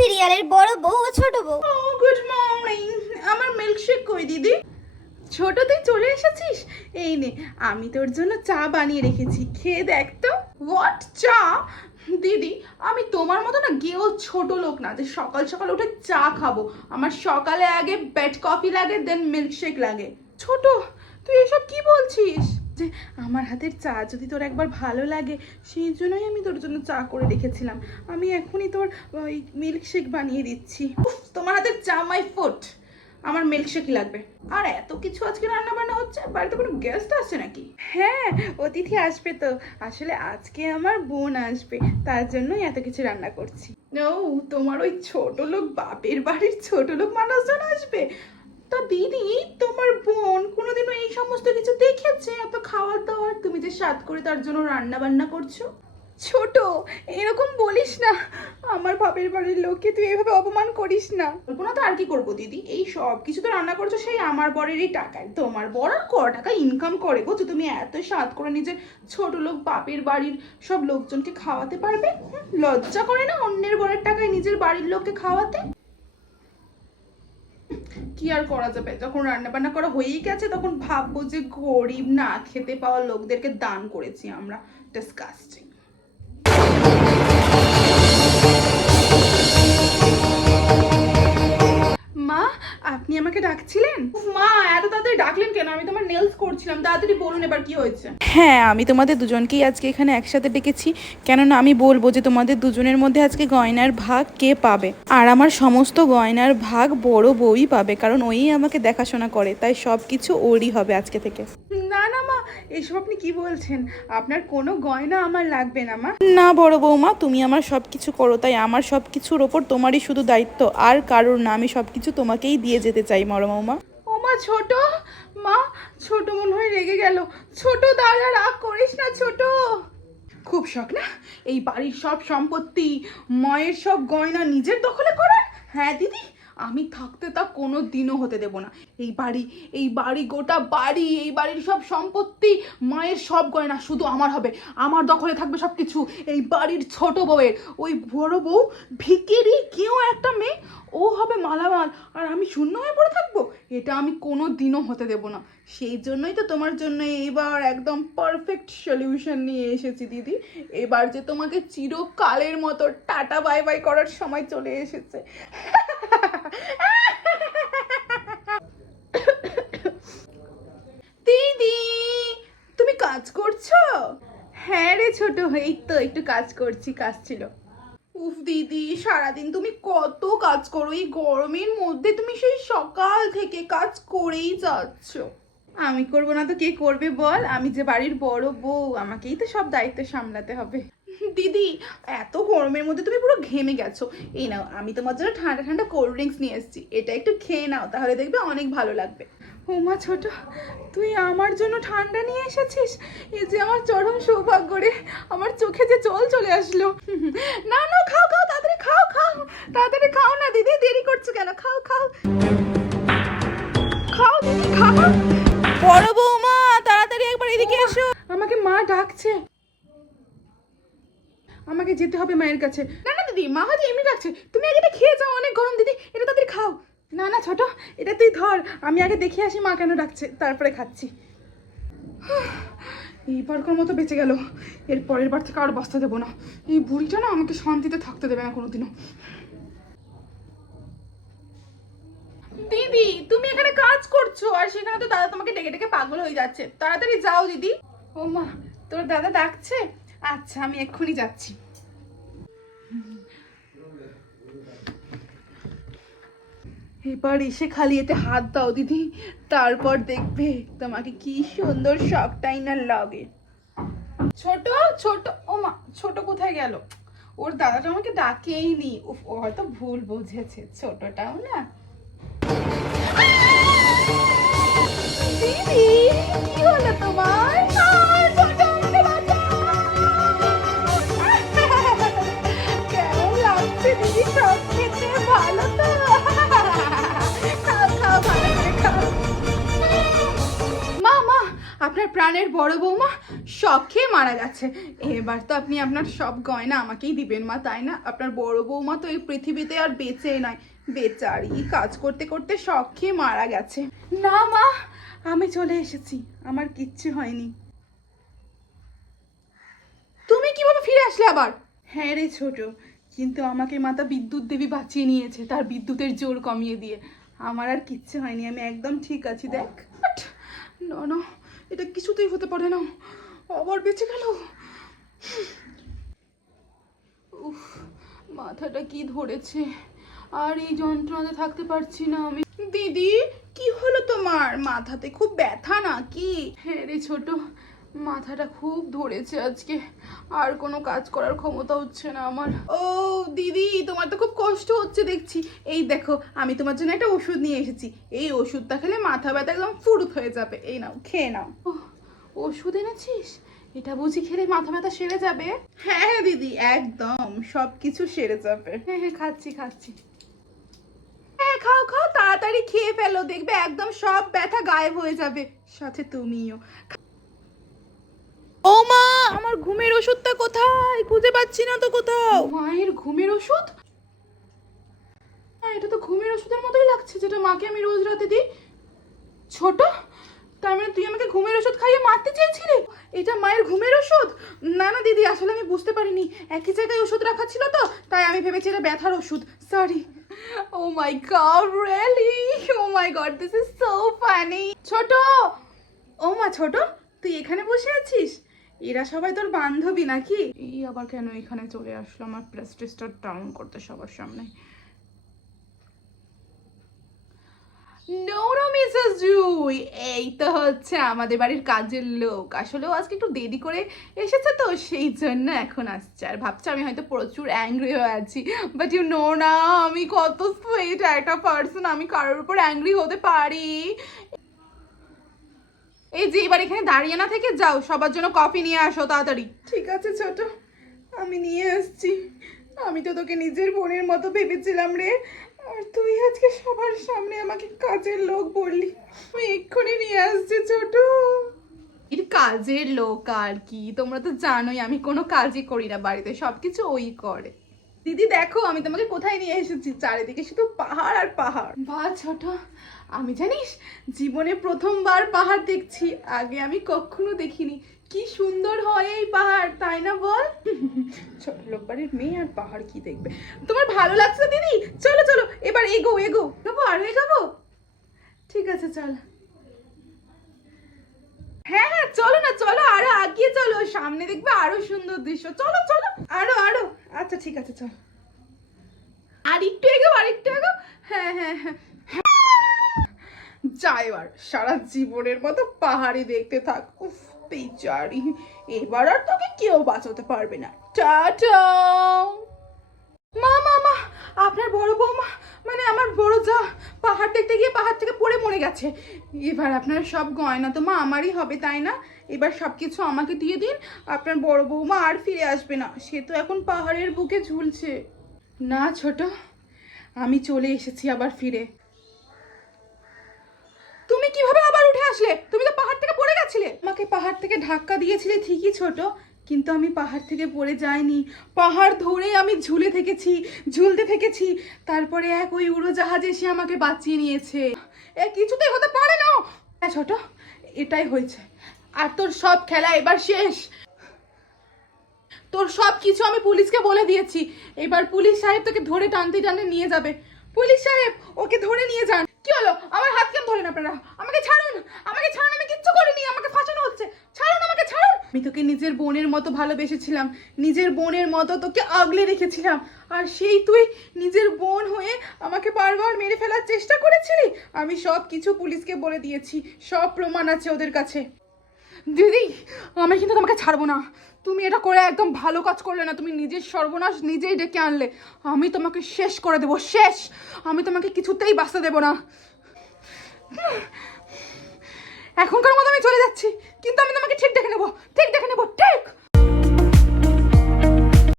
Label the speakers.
Speaker 1: সিরিয়ালের বড় বউ ও ছোট বউ?
Speaker 2: গুড মর্নিং আমার মিল্কশেক কই, দিদি? ছোট তুই চলে এসেছিস? এই নে, আমি তোর জন্য চা বানিয়ে রেখেছি। খেয়ে দেখ তো। হোয়াট চা? দিদি, আমি তোমার মতো না গেও ছোট লোক না যে সকাল সকাল উঠে চা খাব। আমার সকালে আগে বেড কফি লাগে দেন মিল্কশেক লাগে। ছোট, তুই এসব কি বলছিস? যে আমার হাতের চা যদি তোর একবার ভালো লাগে, সেই জন্যই আমি তোর জন্য চা করে রেখেছিলাম। আমি এখনই তোর, ওই মিল্কশেক বানিয়ে দিচ্ছি। তোমার হাতের চা মাই ফুট আমার মিল্কশেকই লাগবে। আর এত কিছু আজকে রান্না বান্না হচ্ছে? বাড়িতে কোনো গেস্ট আসছে নাকি? হ্যাঁ অতিথি আসবে তো। আসলে আজকে আমার বোন আসবে। তার জন্যই এত কিছু রান্না করছি। ও, তোমার ওই ছোট লোক বাপের বাড়ির ছোট লোক মানুষজন আসবে? তা দিদি, তোমার বোন কোনোদিনও এই সমস্ত কিছু দেখেছে? এত খাওয়ার দাওয়ার তুমি যে স্বাদ করে তার জন্য রান্না বান্না করছ? ছোট, এরকম বলিস না। আমার বাপের বাড়ির লোককে তুই এভাবে অপমান করিস না। কল্পনা তো আর কি করব দিদি? এই সব কিছু তো রান্না করছ, সেই আমার বরেরই টাকায় তোমার বর আর ক টাকা ইনকাম করে গো তুমি এত স্বাদ করে নিজের ছোট লোক বাপের বাড়ির সব লোকজনকে খাওয়াতে পারবে? লজ্জা করে না অন্যের বরের টাকায় নিজের বাড়ির লোককে খাওয়াতে? কি আর করা যাবে? যখন রান্না বান্না করা হয়েই গেছে, তখন ভাববো যে গরিব না খেতে পাওয়া লোকদেরকে দান করেছি আমরা। ডিসকাস্টিং আমি তোমার নেলস করছিলাম তাড়াতাড়ি বলুন এবার কি হয়েছে।
Speaker 3: হ্যাঁ আমি তোমাদের দুজনকেই আজকে এখানে একসাথে ডেকেছি কেননা আমি বলব যে তোমাদের দুজনের মধ্যে আজকে গয়নার ভাগ কে পাবে? আর আমার সমস্ত গয়নার ভাগ বড় বউই পাবে কারণ ওই আমাকে দেখাশোনা করে তাই সব কিছু ওরই হবে আজকে থেকে।
Speaker 2: না না মা এসব আপনি কি বলছেন? আপনার কোনো গয়না আমার লাগবে না মা।
Speaker 3: না বড় বৌমা তুমি আমার সব কিছু করো তাই আমার সব কিছুর ওপর তোমারই শুধু দায়িত্ব আর কারোর না আমি সব কিছু তোমাকেই দিয়ে যেতে চাই মরমৌমা
Speaker 2: মা ছোট। মা, ছোট মনে হয়ে রেগে গেল। ছোট দাদা, রাগ করিস না, ছোট। খুব শখ না? এই বাড়ির সব সম্পত্তি, মায়ের সব গয়না নিজের দখলে করার? হ্যাঁ দিদি। আমি থাকতে তা কোনো দিনও হতে দেব না। এই বাড়ি এই বাড়ি, গোটা বাড়ি, এই বাড়ির সব সম্পত্তি, মায়ের সব গয়না, শুধু আমার হবে। আমার দখলে থাকবে সব কিছু এই বাড়ির ছোট বউয়ের। ওই বড় বউ ভিকেরি, কেউ একটা মেয়ে, ও হবে মালামাল। আর আমি শূন্য হয়ে পড়ে থাকব? এটা আমি কোনো দিনও হতে দেব না। সেই জন্যই তো তোমার জন্য এবার একদম পারফেক্ট সলিউশন নিয়ে এসেছি, দিদি। এবার যে তোমাকে চিরকালের মতো টাটা বাই বাই করার সময় চলে এসেছে। দিদি তুমি কাজ করছ? হ্যাঁ রে ছোট এই তো একটু কাজ করছি কাজ ছিল। উফ দিদি সারাদিন তুমি কত কাজ করো এই গরমের মধ্যে তুমি সেই সকাল থেকে কাজ করেই যাচ্ছ। আমি করব না তো কে করবে বল? আমি যে বাড়ির বড় বউ আমাকেই তো সব দায়িত্ব সামলাতে হবে। দিদি, এত গরমের মধ্যে তুমি পুরো ঘেমে গেছো। এই নাও, আমি তোমার জন্য ঠান্ডা ঠান্ডা কোল্ড ড্রিঙ্কস নিয়ে এসেছি। এটা একটু খেয়ে নাও, তাহলে দেখবে অনেক ভালো লাগবে। ওমা ছোট, তুই আমার জন্য ঠান্ডা নিয়ে এসেছিস? এই যে আমার চরম সৌভাগ্য রে, আমার চোখে যে জল চলে আসলো। না না, খাও খাও, তাড়াতাড়ি খাও খাও, তাড়াতাড়ি খাও না দিদি, দেরি করছ কেন? খাও খাও। খাও দিদি, খাও।
Speaker 3: বড় বৌমা, তাড়াতাড়ি একবার এদিকে এসো।
Speaker 2: আমাকে মা ডাকছে। আমাকে যেতে হবে মায়ের কাছে। না না দিদি মা হয়তো এমনি ডাকছে। তুমি আগে এটা খেয়ে যাও অনেক গরম দিদি। এটা তাড়াতাড়ি খাও। না না ছোট এটা তুই ধর। আমি আগে দেখে আসি মা কেন ডাকছে তারপরে খাচ্ছি। এইবারকার মতো বেঁচে গেল। এর পরের বার থেকে আর বাঁচতে দেবো না। এই বুড়িটা না আমাকে শান্তিতে থাকতে দেবে না কোনোদিনও। দিদি তুমি এখানে কাজ করছ আর সেখানে তো দাদা তোমাকে ডেকে ডেকে পাগল হয়ে যাচ্ছে। তাড়াতাড়ি যাও দিদি। ও মা তোর দাদা ডাকছে? আচ্ছা আমি এক্ষুনি যাচ্ছি। এবার এসে খালি এতে হাত দাও দিদি। তারপর দেখবে তোমাকে কি সুন্দর শখটাই না লাগে। ছোট ছোট ও মা ছোট কোথায় গেল? ওর দাদাটা আমাকে ডাকেই নি ও হয়তো ভুল বুঝেছে ছোটটাও না। দিদি কি হলো তোমার? আপনার প্রাণের বড় বৌমা সব খেয়ে মারা গেছে এবার তো আপনি আপনার সব গয়না আমাকেই দিবেন মা তাই না? আপনার বড় বৌমা তো এই পৃথিবীতে আর বেঁচে নয় বেচারি কাজ করতে করতে সব খেয়ে মারা গেছে। না মা আমি চলে এসেছি। আমার কিচ্ছু হয়নি। তুমি কীভাবে ফিরে আসলে আবার? হ্যাঁ রে ছোট কিন্তু আমাকে মাতা বিদ্যুৎ দেবী বাঁচিয়ে নিয়েছে তার বিদ্যুতের জোর কমিয়ে দিয়ে। আমার আর কিচ্ছু হয়নি আমি একদম ঠিক আছি দেখ। বাট, না। এটা কিছুতেই হতে পারে না। আবার বেঁচে গেল। উফ, মাথাটা কি ধরেছে। আর এই যন্ত্রণাতে থাকতে পারছি না আমি। দিদি, কি হলো তোমার? মাথাতে খুব ব্যথা না নাকি? হ্যাঁ রে ছোট, মাথাটা খুব ধরেছে আজকে। আর কোনো কাজ করার ক্ষমতা হচ্ছে না আমার। ও দিদি, তোমার তো খুব কষ্ট হচ্ছে দেখছি, এই দেখো, আমি তোমার জন্য একটা ওষুধ নিয়ে এসেছি। এই ওষুধটা খেলে মাথা ব্যথা একদম ফুরুত হয়ে যাবে। এই নাও, খেয়ে নাও। ওষুধ এনেছিস? এটা বুঝি খেলে মাথা ব্যথা সেরে যাবে? হ্যাঁ হ্যাঁ দিদি, একদম সব কিছু সেরে যাবে। হ্যাঁ হ্যাঁ খাচ্ছি খাচ্ছি। হ্যাঁ খাও খাও, তাড়াতাড়ি খেয়ে ফেলো, দেখবে একদম সব ব্যথা গায়েব হয়ে যাবে। সাথে তুমিও।
Speaker 3: ও মা আমার ঘুমের ওষুধটা কোথায়? খুঁজে পাচ্ছি না তো কোথাও।
Speaker 2: মায়ের ঘুমের ওষুধ? হ্যাঁ এটা তো ঘুমের ওষুধের মতোই লাগছে যেটা মাকে আমি রোজ রাতে দিই। ছোট? তার মানে তুই আমাকে ঘুমের ওষুধ খাইয়ে মারতে চেয়েছিলি? এটা মায়ের ঘুমের ওষুধ? না না দিদি আসলে আমি বুঝতে পারিনি। একই জায়গায় ওষুধ রাখা ছিল তো তাই আমি ভেবেছি এটা ব্যথার ওষুধ। Sorry oh my God really oh my God this is so funny ছোট! ও মা ছোট তুই এখানে বসে আছিস? এরা সবাই তোর বান্ধবী নাকি? এই আবার কেন এখানে চলে আসলো আমার প্রেস্টিজটা ডাউন করতে সবার সামনে? নো নো মিসেস জুই এই তো হচ্ছে আমাদের বাড়ির কাজের লোক। আসলেও আজকে একটু দেরি করে এসেছে তো, সেই জন্য এখন আসছে। আর ভাবছে আমি হয়তো প্রচুর অ্যাংরি হয়ে আছি। বাট ইউ নো না, আমি কত সুইট একটা পার্সন আমি কারোর উপর অ্যাংরি হতে পারি। এই যে, এবার এখানে দাঁড়িয়ে না থেকে যাও। সবার জন্য কফি নিয়ে আসো তাড়াতাড়ি। ঠিক আছে ছোট, আমি নিয়ে আসছি। আমি তো তোকে নিজের বোনের মতো ভেবেছিলাম রে আর তুই আজকে সবার সামনে আমাকে কাজের লোক বললি। আমি এক্ষুনি নিয়ে আসছি ছোট। এর কাজের লোক আর কি? তোমরা তো জানোই আমি কোনো কাজই করি না বাড়িতে সব কিছু ওই করে। দিদি দেখো আমি তোমাকে কোথায় নিয়ে এসেছি? চারিদিকে শুধু পাহাড় আর পাহাড়। বা ছোট। আমি জানিস জীবনে প্রথমবার পাহাড় দেখছি আগে আমি কখনো দেখিনি। কি সুন্দর হয় এই পাহাড় তাই না বল? ছোট লোক বাড়ির মেয়ে আর পাহাড় কি দেখবে? তোমার ভালো লাগছে দিদি? চলো চলো এবার এগো এগো যাব আর এগাবো? ঠিক আছে চল। হ্যাঁ হ্যাঁ চলো না চলো আরও আগিয়ে চলো সামনে দেখবে আরও সুন্দর দৃশ্য। চলো চলো আরও আরও। আচ্ছা ঠিক আছে চল। আর একটু এগো আর একটু এগো হ্যাঁ হ্যাঁ হ্যাঁ। যা এবার, সারা জীবনের মতো পাহাড়ি দেখতে থাক। উফ, বেচারি। এবার আর তোকে কেউ বাঁচাতে পারবে না। টাটা! মা মা মা, আপনার বড় বৌমা মানে আমার বড় যা, পাহাড় দেখতে গিয়ে পাহাড় থেকে পড়ে মরে গেছে। এবার আপনার সব গয়না তো মা আমারই হবে, তাই না? এবার সব কিছু আমাকে দিয়ে দিন, আপনার বড় বৌমা আর ফিরে আসবে না। সে তো এখন পাহাড়ের বুকে ঝুলছে। না, ছোট, আমি চলে এসেছি আবার ফিরে। আসলে তুমি তো পাহাড় থেকে পড়ে গেছিলে। আমাকে পাহাড় থেকে ধাক্কা দিয়েছিলে ঠিকই ছোট, কিন্তু আমি পাহাড় থেকে পড়ে যাইনি। পাহাড় ধরে আমি ঝুলে থেকেছি, ঝুলতে থেকেছি। তারপরে এক ওই উড়োজাহাজ এসে আমাকে বাঁচিয়ে নিয়েছে। এ, কিছুতেই হতে পারে না হ্যাঁ ছোট, এটাই হয়েছে। আর তোর সব খেলা এবার শেষ। তোর সব কিছু আমি পুলিশকে বলে দিয়েছি। এবার পুলিশ সাহেব তোকে ধরে টানতে টানতে নিয়ে যাবে। পুলিশ সাহেব, ওকে ধরে নিয়ে যান। কি হলো? আমার হাত কেন ধরেন আপনারা? আমাকে ছাড়ুন! আমাকে ছাড়ুন! আমি কিচ্ছু করিনি! আমাকে ফাঁসানো হচ্ছে! ছাড়ুন, আমাকে ছাড়ুন! আমি তোকে নিজের বোনের মতো ভালোবেসেছিলাম। নিজের বোনের মতো তোকে আগলে রেখেছিলাম। আর সেই তুই নিজের বোন হয়ে আমাকে বারবার মেরে ফেলার চেষ্টা করেছিলি? আমি সব কিছু পুলিশকে বলে দিয়েছি। সব প্রমাণ আছে ওদের কাছে। দিদি, আমি কিন্তু তোমাকে ছাড়বো না। তুমি এটা করে একদম ভালো কাজ করলে না, তুমি নিজের সর্বনাশ নিজেই ডেকে আনলে। আমি তোমাকে শেষ করে দেব, শেষ! আমি তোমাকে কিছুতেই বাঁচতে দেবো না। এখনকার মতো আমি চলে যাচ্ছি, কিন্তু আমি তোমাকে ঠিক দেখে নেব, ঠিক দেখে নেব, ঠিক!